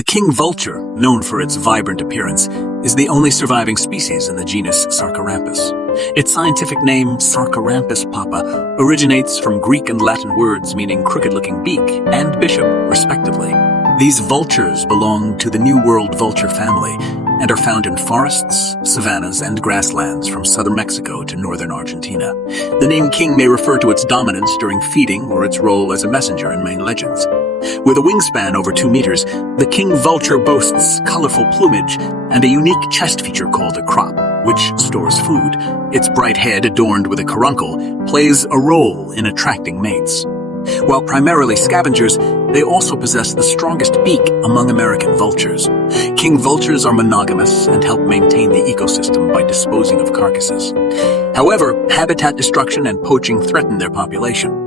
The king vulture, known for its vibrant appearance, is the only surviving species in the genus Sarcorampus. Its scientific name, Sarcorampus papa, originates from Greek and Latin words meaning crooked-looking beak and bishop, respectively. These vultures belong to the New World vulture family and are found in forests, savannas, and grasslands from southern Mexico to northern Argentina. The name king may refer to its dominance during feeding or its role as a messenger in main legends. With a wingspan over 2 meters, the king vulture boasts colorful plumage and a unique chest feature called a crop, which stores food. Its bright head, adorned with a caruncle, plays a role in attracting mates. While primarily scavengers, they also possess the strongest beak among American vultures. King vultures are monogamous and help maintain the ecosystem by disposing of carcasses. However, habitat destruction and poaching threaten their population.